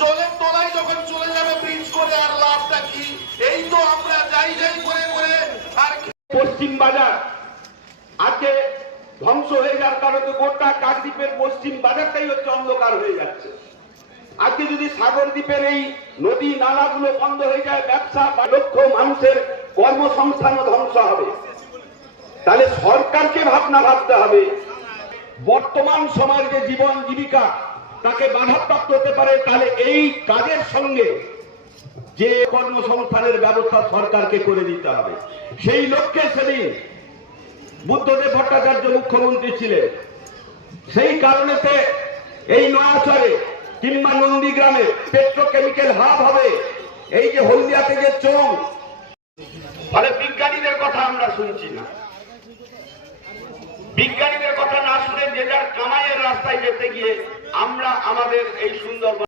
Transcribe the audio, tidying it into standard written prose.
জলের তলায় যখন চলে যাবে ব্রিজ করে আর লাভটা কি? এই তো আমরা যাই যাই করে করে আর পশ্চিম বাজার আজকে ধ্বংস হয়ে যাওয়ার কারণে গোটা কাকদ্বীপের পশ্চিম বাজারটাই হচ্ছে অন্ধকার হয়ে যাচ্ছে। আজকে যদি সাগর দ্বীপের এই নদী নালাগুলো বন্ধ হয়ে যায়, ব্যবসা বা লক্ষ মানুষের কর্মসংস্থানও ধ্বংস হবে। তাহলে সরকারকে ভাবতে হবে বর্তমান সময়ের যে জীবন জীবিকা তাকে বাধাপ্রাপ্ত হতে পারে, তাহলে এই কাজের সঙ্গে যে কর্মসংস্থানের ব্যবস্থা সরকারকে করে দিতে হবে। সেই লক্ষ্যে সেদিন বুদ্ধদেব ভট্টাচার্য মুখ্যমন্ত্রী ছিলেন। সেই কারণেতে এই নয়াচরে কিংবা নন্দীগ্রামে পেট্রোকেমিক্যাল হাব হবে। এই যে হলদিয়াতে যে চোং, ফলে বিজ্ঞানীদের কথা আমরা শুনছি না। বিজ্ঞানীদের কথা না শুনে যে যার কামাইয়ের রাস্তায় যেতে গিয়ে আমরা আমাদের এই সুন্দর